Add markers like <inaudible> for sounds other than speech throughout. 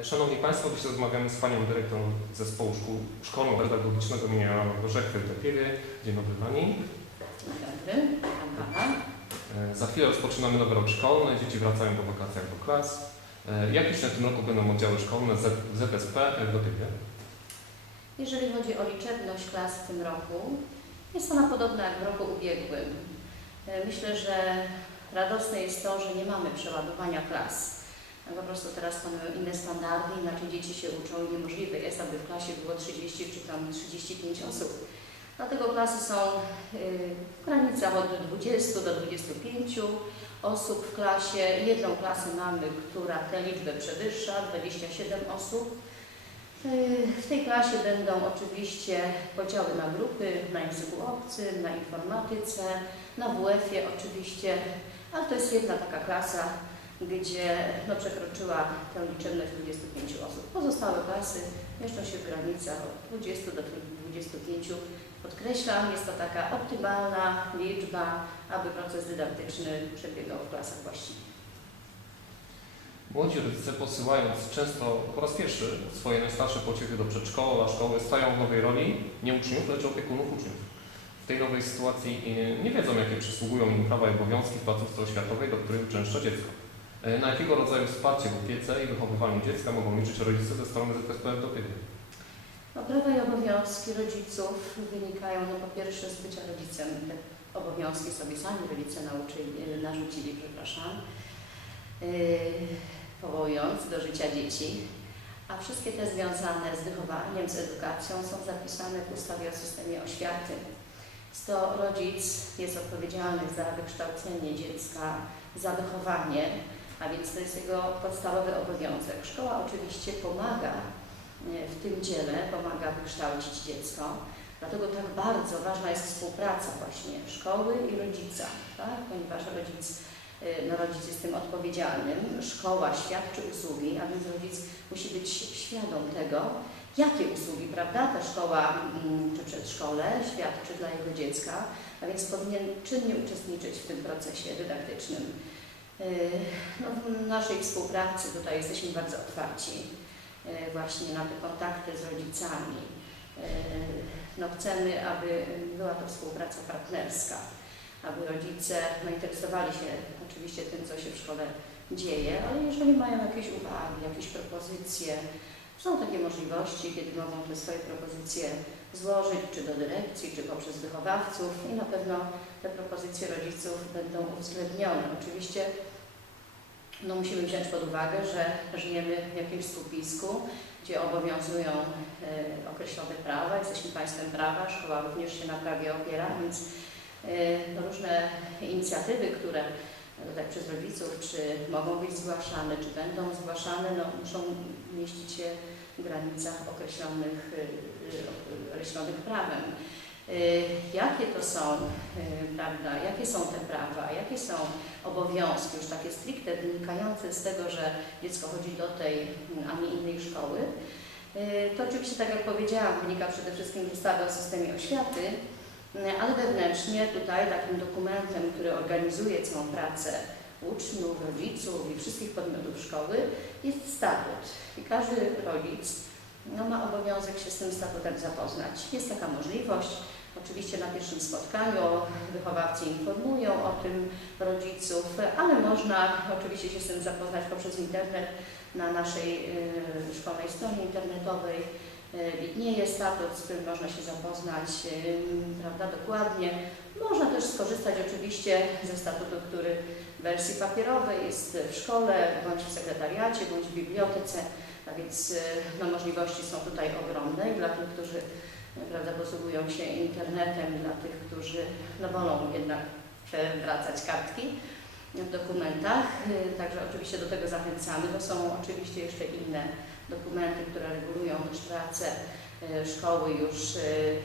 E, Szanowni Państwo, dzisiaj rozmawiamy z Panią Dyrektorą Zespołu Szkół Szkolno-Pedagogicznego im. Gorzechy w Depiewie. Dzień dobry Pani. Dzień dobry, witam Pana. E, Za chwilę rozpoczynamy nowy rok szkolny, dzieci wracają po wakacjach do klas. E, Jakie w tym roku będą oddziały szkolne ZSP w Depiewie? Jeżeli chodzi o liczebność klas w tym roku, jest ona podobna jak w roku ubiegłym. Myślę, że radosne jest to, że nie mamy przeładowania klas. Po prostu teraz panują inne standardy, inaczej dzieci się uczą i niemożliwe jest, aby w klasie było 30 czy tam 35 osób. Dlatego klasy są y, w granicach od 20 do 25 osób w klasie. Jedną klasę mamy, która tę liczbę przewyższa, 27 osób. Y, W tej klasie będą oczywiście podziały na grupy, na języku obcym, na informatyce, na WF-ie oczywiście, ale to jest jedna taka klasa, gdzie no, przekroczyła tę liczebność 25 osób. Pozostałe klasy mieszczą się w granicach od 20 do 25. Podkreślam, jest to taka optymalna liczba, aby proces dydaktyczny przebiegał w klasach właściwie. Młodzi rodzice posyłając często po raz pierwszy swoje najstarsze pociechy do przedszkola, szkoły, stają w nowej roli nie uczniów, lecz opiekunów uczniów. W tej nowej sytuacji e, nie wiedzą, jakie przysługują im prawa i obowiązki w placówce oświatowej, do której uczęszcza dziecko. E, Na jakiego rodzaju wsparcie w opiece i wychowywaniu dziecka mogą liczyć rodzice ze strony ZSP w Dopiewie? No, prawa i obowiązki rodziców wynikają no, po pierwsze z bycia rodzicem. Te obowiązki sobie sami rodzice nauczyli, e, narzucili, przepraszam, yy, powołując do życia dzieci. A wszystkie te związane z wychowaniem, z edukacją są zapisane w ustawie o systemie oświaty. To rodzic jest odpowiedzialny za wykształcenie dziecka, za wychowanie, a więc to jest jego podstawowy obowiązek. Szkoła oczywiście pomaga e, w tym dziele, pomaga wykształcić dziecko. Dlatego tak bardzo ważna jest współpraca właśnie szkoły i rodzica, tak? ponieważ rodzic, e, no rodzic jest tym odpowiedzialnym, szkoła świadczy usługi, a więc rodzic musi być świadom tego, jakie usługi, prawda, ta szkoła mm, czy przedszkole świadczy dla jego dziecka, a więc powinien czynnie uczestniczyć w tym procesie dydaktycznym. Yy, No, w naszej współpracy tutaj jesteśmy bardzo otwarci yy, właśnie na te kontakty z rodzicami. Yy, No, chcemy, aby była to współpraca partnerska, aby rodzice no, interesowali się oczywiście tym, co się w szkole dzieje, ale jeżeli mają jakieś uwagi, jakieś propozycje, są takie możliwości, kiedy mogą te swoje propozycje złożyć, czy do dyrekcji, czy poprzez wychowawców i na pewno te propozycje rodziców będą uwzględnione. Oczywiście no, musimy wziąć pod uwagę, że żyjemy w jakimś skupisku, gdzie obowiązują e, określone prawa, jesteśmy państwem prawa, szkoła również się na prawie opiera, więc e, no, różne inicjatywy, które tutaj przez rodziców, czy mogą być zgłaszane, czy będą zgłaszane, no, muszą mieścić się w granicach określonych, y, określonych prawem. Y, Jakie to są, y, prawda, jakie są te prawa, jakie są obowiązki, już takie stricte wynikające z tego, że dziecko chodzi do tej, a nie innej szkoły, y, to oczywiście, tak jak powiedziałam, wynika przede wszystkim z ustawy o systemie oświaty, y, ale wewnętrznie tutaj takim dokumentem, który organizuje całą pracę uczniów, rodziców i wszystkich podmiotów szkoły jest statut. I każdy rodzic no, ma obowiązek się z tym statutem zapoznać. Jest taka możliwość. Oczywiście na pierwszym spotkaniu wychowawcy informują o tym rodziców, ale można oczywiście się z tym zapoznać poprzez internet na naszej y, szkolnej stronie internetowej. Y, Widnieje statut, z którym można się zapoznać y, prawda, dokładnie. Można też skorzystać oczywiście ze statutu, który w wersji papierowej jest w szkole, bądź w sekretariacie, bądź w bibliotece. A więc y, no, możliwości są tutaj ogromne i dla tych, którzy y, prawda, posługują się internetem, dla tych, którzy no, wolą jednak przewracać kartki w dokumentach. Y, Także oczywiście do tego zachęcamy. To są oczywiście jeszcze inne dokumenty, które regulują też pracę y, szkoły już y,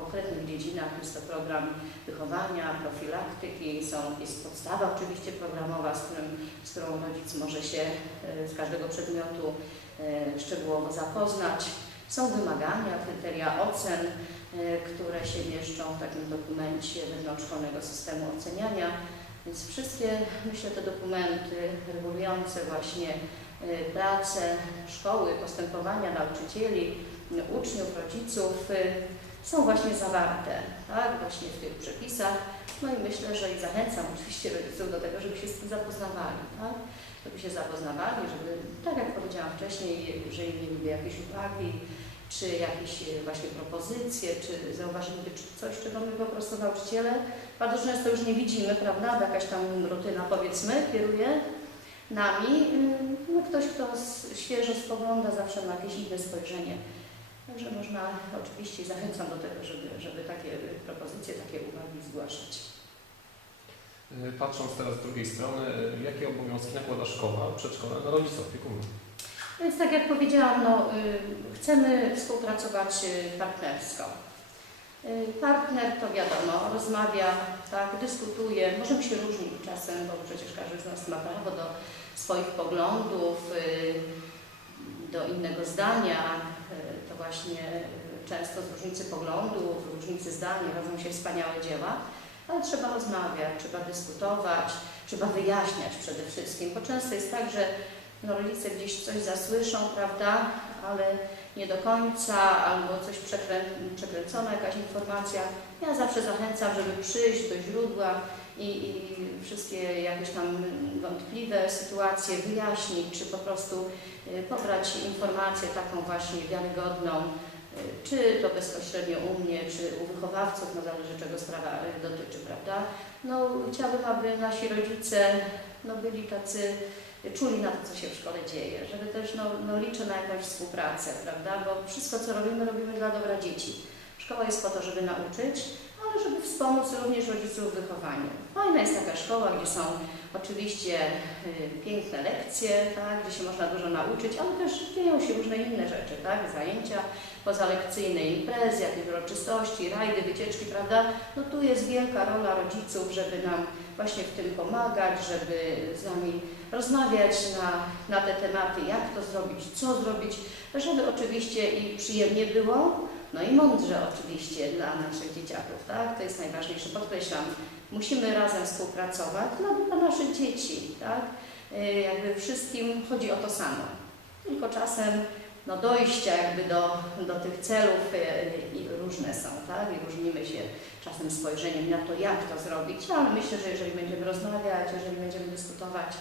konkretnych dziedzinach. Jest to program wychowania, profilaktyki, są, jest podstawa oczywiście programowa, z, którym, z którą rodzic może się y, z każdego przedmiotu y, szczegółowo zapoznać. Są wymagania, kryteria ocen, y, które się mieszczą w takim dokumencie wewnątrzszkolnego systemu oceniania. Więc wszystkie, myślę, te dokumenty regulujące właśnie pracę szkoły, postępowania nauczycieli, uczniów, rodziców są właśnie zawarte tak, właśnie w tych przepisach. No i myślę, że i zachęcam oczywiście rodziców do tego, żeby się z tym zapoznawali, tak? żeby się zapoznawali, żeby, tak jak powiedziałam wcześniej, jeżeli mieliby jakieś uwagi, czy jakieś e, właśnie propozycje, czy zauważyliby coś, czego my po prostu nauczyciele bardzo często już nie widzimy, prawda, jakaś tam rutyna powiedzmy kieruje nami. Ym, No, ktoś, kto świeżo spogląda, zawsze ma jakieś inne spojrzenie. Także można oczywiście zachęcam do tego, żeby, żeby takie y, propozycje, takie uwagi zgłaszać. Y, Patrząc teraz z drugiej strony, y, jakie obowiązki nakłada szkoła, przedszkola na rodziców, opiekunów? Więc tak jak powiedziałam, no, chcemy współpracować partnersko. Partner to wiadomo, rozmawia, tak, dyskutuje, możemy się różnić czasem, bo przecież każdy z nas ma prawo do swoich poglądów, do innego zdania. Właśnie y, często z różnicy poglądów, różnicy zdań rodzą się wspaniałe dzieła, ale trzeba rozmawiać, trzeba dyskutować, trzeba wyjaśniać przede wszystkim, bo często jest tak, że no rodzice gdzieś coś zasłyszą, prawda, ale nie do końca, albo coś przekrę, przekręcona jakaś informacja. Ja zawsze zachęcam, żeby przyjść do źródła i, i wszystkie jakieś tam wątpliwe sytuacje wyjaśnić, czy po prostu y, pobrać informację taką właśnie wiarygodną, y, czy to bezpośrednio u mnie, czy u wychowawców, no zależy czego sprawa dotyczy, prawda. No chciałabym, aby nasi rodzice no, byli tacy czuli na to, co się w szkole dzieje, żeby też no, no, liczę na jakąś współpracę, prawda? Bo wszystko, co robimy, robimy dla dobra dzieci. Szkoła jest po to, żeby nauczyć, ale żeby wspomóc również rodziców w wychowaniu. Fajna jest taka szkoła, gdzie są oczywiście y, piękne lekcje, tak? gdzie się można dużo nauczyć, ale też dzieją się różne inne rzeczy, tak? Zajęcia pozalekcyjne, imprezy, jakieś uroczystości, rajdy, wycieczki, prawda? No tu jest wielka rola rodziców, żeby nam właśnie w tym pomagać, żeby z nami rozmawiać na, na te tematy, jak to zrobić, co zrobić, żeby oczywiście i przyjemnie było, no i mądrze oczywiście dla naszych dzieciaków, tak? To jest najważniejsze, podkreślam. Musimy razem współpracować dla, dla naszych dzieci, tak? Y, Jakby wszystkim chodzi o to samo. Tylko czasem no, dojścia jakby do, do tych celów y, różne są, tak? I różnimy się czasem spojrzeniem na to, jak to zrobić, ale myślę, że jeżeli będziemy rozmawiać, jeżeli będziemy dyskutować,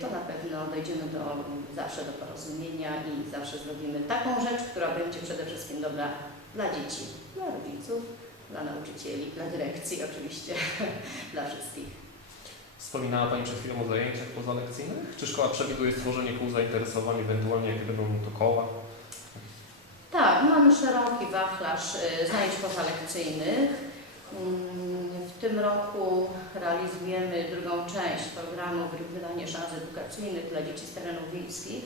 to na pewno dojdziemy do, zawsze do porozumienia i zawsze zrobimy taką rzecz, która będzie przede wszystkim dobra dla dzieci, dla rodziców, dla nauczycieli, dla dyrekcji <laughs> oczywiście, dla wszystkich. Wspominała Pani przed chwilą o zajęciach pozalekcyjnych. Czy szkoła przewiduje stworzenie kół zainteresowań, ewentualnie jakie będą to koła? Tak, mamy szeroki wachlarz y, zajęć pozalekcyjnych. W tym roku realizujemy drugą część programu Wydanie Szans Edukacyjnych dla dzieci z terenów wiejskich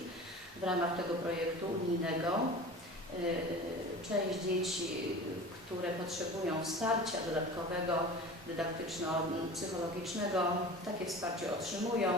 w ramach tego projektu unijnego. Y, Część dzieci, które potrzebują wsparcia dodatkowego, dydaktyczno-psychologicznego, takie wsparcie otrzymują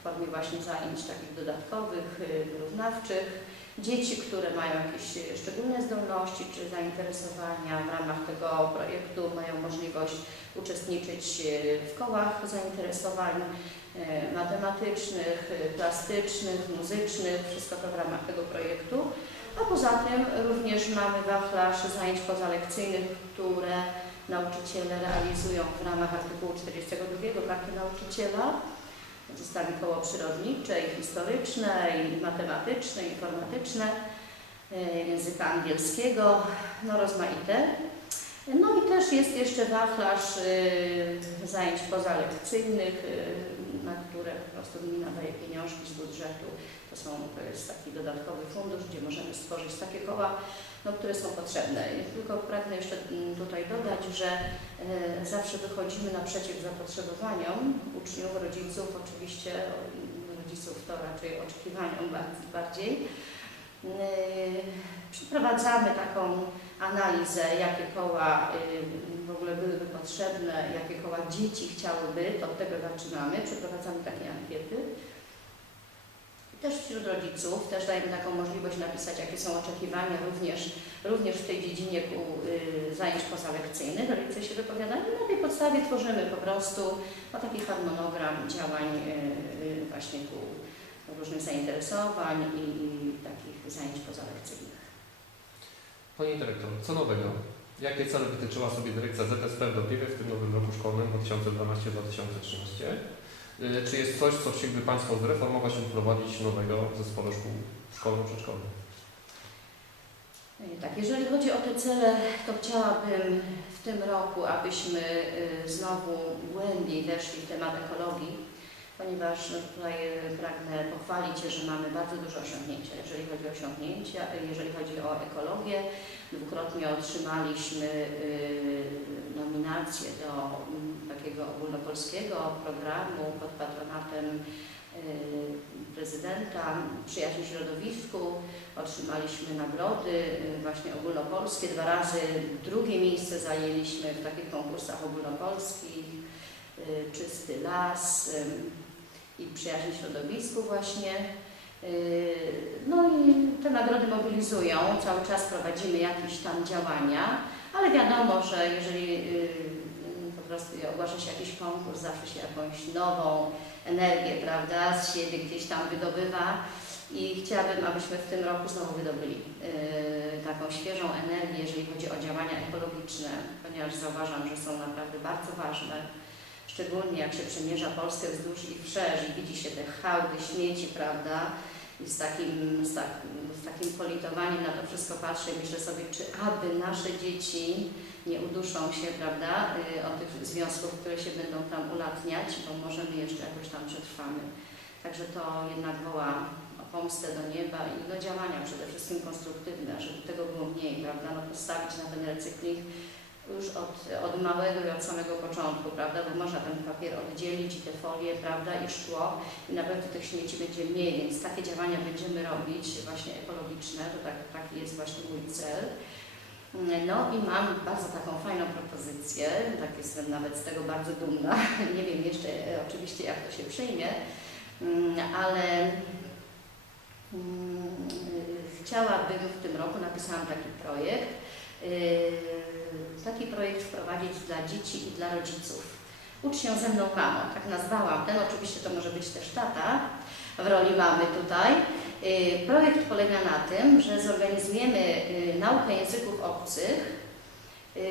w formie właśnie zajęć takich dodatkowych, y, wyrównawczych. Dzieci, które mają jakieś szczególne zdolności czy zainteresowania w ramach tego projektu mają możliwość uczestniczyć e, w kołach zainteresowań e, matematycznych, plastycznych, muzycznych, wszystko to w ramach tego projektu. A poza tym również mamy wachlarz zajęć pozalekcyjnych, które nauczyciele realizują w ramach artykułu 42 Karty Nauczyciela. Zostawi koło przyrodnicze i historyczne, i matematyczne, i informatyczne, e, języka angielskiego, no rozmaite. No i też jest jeszcze wachlarz e, zajęć pozalekcyjnych, e, na które po prostu gmina daje pieniążki z budżetu. To, są, to jest taki dodatkowy fundusz, gdzie możemy stworzyć takie koła, no, które są potrzebne. Tylko pragnę jeszcze mm, tutaj dodać, że e, zawsze wychodzimy naprzeciw zapotrzebowaniom uczniów, rodziców, oczywiście o- rodziców to raczej oczekiwaniom bar- bardziej. E, Przeprowadzamy taką analizę, jakie koła y, w ogóle byłyby potrzebne, jakie koła dzieci chciałyby, to od tego zaczynamy. Przeprowadzamy takie ankiety. Też wśród rodziców też dajemy taką możliwość napisać, jakie są oczekiwania również, również w tej dziedzinie kół, y, zajęć pozalekcyjnych. Rodzice się wypowiadają i na tej podstawie tworzymy po prostu no, taki harmonogram działań y, właśnie kół różnych zainteresowań i, i takich zajęć pozalekcyjnych. Pani Dyrektor, co nowego? Jakie cele wytyczyła sobie dyrekcja ZSP w Dobiewie w tym nowym roku szkolnym 2012-2013? Y, Czy jest coś, co chcieliby Państwo zreformować lub wprowadzić nowego w zespole szkół szkolno-przedszkolnych? E, Tak, jeżeli chodzi o te cele, to chciałabym w tym roku, abyśmy y, znowu głębiej weszli w temat ekologii, ponieważ no, tutaj y, pragnę pochwalić że mamy bardzo duże osiągnięcia, jeżeli chodzi o osiągnięcia, y, jeżeli chodzi o ekologię. Dwukrotnie otrzymaliśmy y, nominację do mm, takiego ogólnopolskiego programu pod patronatem y, prezydenta Przyjaźń w Środowisku. Otrzymaliśmy nagrody y, właśnie ogólnopolskie. Dwa razy drugie miejsce zajęliśmy w takich konkursach ogólnopolskich. Czysty las i Przyjaźń w Środowisku właśnie. Y, No i te nagrody mobilizują. Cały czas prowadzimy jakieś tam działania, ale wiadomo, że jeżeli y, po prostu ogłasza się jakiś konkurs, zawsze się jakąś nową energię, prawda, z siebie gdzieś tam wydobywa. I chciałabym, abyśmy w tym roku znowu wydobyli taką świeżą energię, jeżeli chodzi o działania ekologiczne, ponieważ zauważam, że są naprawdę bardzo ważne. Szczególnie jak się przemierza Polskę wzdłuż i wszerz i widzi się te hałdy śmieci, prawda? I z takim, z, tak, z takim politowaniem na to wszystko patrzę i myślę sobie, czy aby nasze dzieci nie uduszą się, prawda, yy, od tych związków, które się będą tam ulatniać, bo możemy jeszcze jakoś tam przetrwamy. Także to jednak woła o pomstę do nieba i do działania przede wszystkim konstruktywne, żeby tego było mniej, prawda? No postawić na ten recykling już od, od małego i od samego początku, prawda? Bo można ten papier oddzielić i te folie, prawda, i szkło i na pewno tych śmieci będzie mniej, więc takie działania będziemy robić właśnie ekologiczne, to tak, taki jest właśnie mój cel. No i mam bardzo taką fajną propozycję, tak jestem nawet z tego bardzo dumna. <laughs> Nie wiem jeszcze e, oczywiście jak to się przyjmie, Mm, ale mm, chciałabym w tym roku, napisałam taki projekt, yy, taki projekt wprowadzić dla dzieci i dla rodziców. Ucz się ze mną mamo, tak nazwałam ten, oczywiście to może być też tata w roli mamy tutaj. Yy, Projekt polega na tym, że zorganizujemy yy, naukę języków obcych, yy,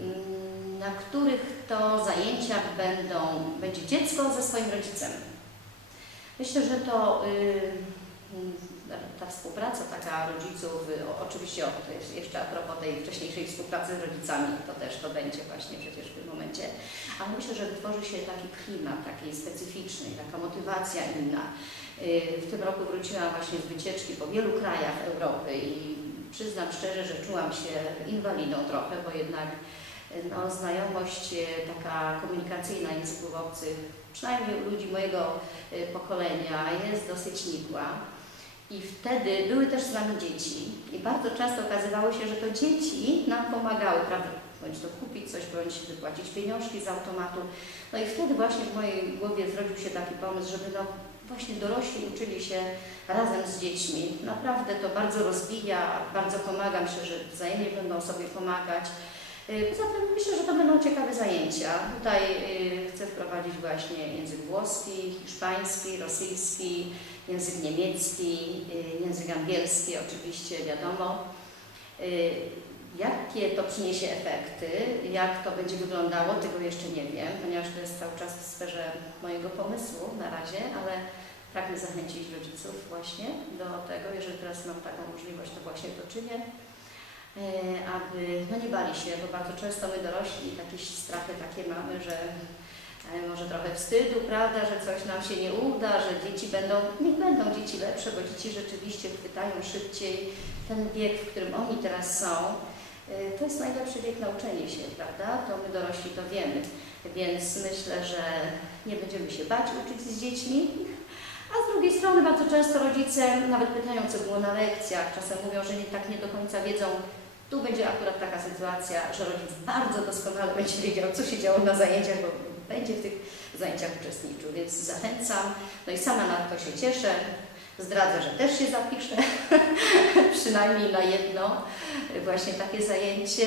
mm, na których to zajęciach będą, będzie dziecko ze swoim rodzicem. Myślę, że to y, y, ta współpraca taka rodziców, y, oczywiście jeszcze a propos tej wcześniejszej współpracy z rodzicami, to też to będzie właśnie przecież w tym momencie, ale myślę, że tworzy się taki klimat taki specyficzny, taka motywacja inna. Y, W tym roku wróciłam właśnie z wycieczki po wielu krajach Europy i przyznam szczerze, że czułam się inwalidą trochę, bo jednak y, no, znajomość taka komunikacyjna języków obcych, przynajmniej u ludzi mojego pokolenia jest dosyć nikła. I wtedy były też z nami dzieci i bardzo często okazywało się, że to dzieci nam pomagały, prawda, bądź to kupić coś, bądź wypłacić pieniążki z automatu. No i wtedy właśnie w mojej głowie zrodził się taki pomysł, żeby no właśnie dorośli uczyli się razem z dziećmi. Naprawdę to bardzo rozwija, bardzo pomaga, myślę, że wzajemnie będą sobie pomagać. Y, Poza tym myślę, że to będą ciekawe zajęcia. Tutaj y, chcę wprowadzić właśnie język włoski, hiszpański, rosyjski, język niemiecki, y, język angielski oczywiście, wiadomo. Y, Jakie to przyniesie efekty, jak to będzie wyglądało, tego jeszcze nie wiem, ponieważ to jest cały czas w sferze mojego pomysłu na razie, ale pragnę zachęcić rodziców właśnie do tego, jeżeli teraz mam taką możliwość, to właśnie to czynię, e, aby no nie bali się, bo bardzo często my dorośli jakieś strachy takie mamy, że może trochę wstydu, prawda, że coś nam się nie uda, że dzieci będą, niech będą dzieci lepsze, bo dzieci rzeczywiście chwytają szybciej ten wiek, w którym oni teraz są. E, To jest najlepszy wiek na uczenie się, prawda? To my dorośli to wiemy. Więc myślę, że nie będziemy się bać uczyć z dziećmi. A z drugiej strony bardzo często rodzice nawet pytają, co było na lekcjach. Czasem mówią, że nie, tak nie do końca wiedzą. Tu będzie akurat taka sytuacja, że rodzic bardzo doskonale będzie wiedział, co się działo na zajęciach, bo będzie w tych zajęciach uczestniczył. Więc zachęcam. No i sama na to się cieszę. Zdradzę, że też się zapiszę, <laughs> przynajmniej na jedno właśnie takie zajęcie.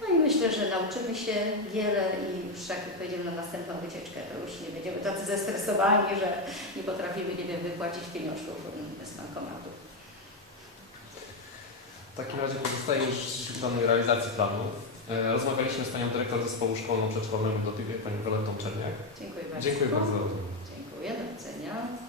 No i myślę, że nauczymy się wiele i już jak pojedziemy na następną wycieczkę, to już nie będziemy tacy zestresowani, że nie potrafimy, nie wiem, wypłacić pieniążków mm, z bankomatu. W takim razie pozostaje już i realizacji planów. E, rozmawialiśmy z panią dyrektor zespołu szkolno-przedszkolnego do tej pani Walentom Czerniak. Dziękuję bardzo. Dziękuję bardzo. Dziękuję, do widzenia.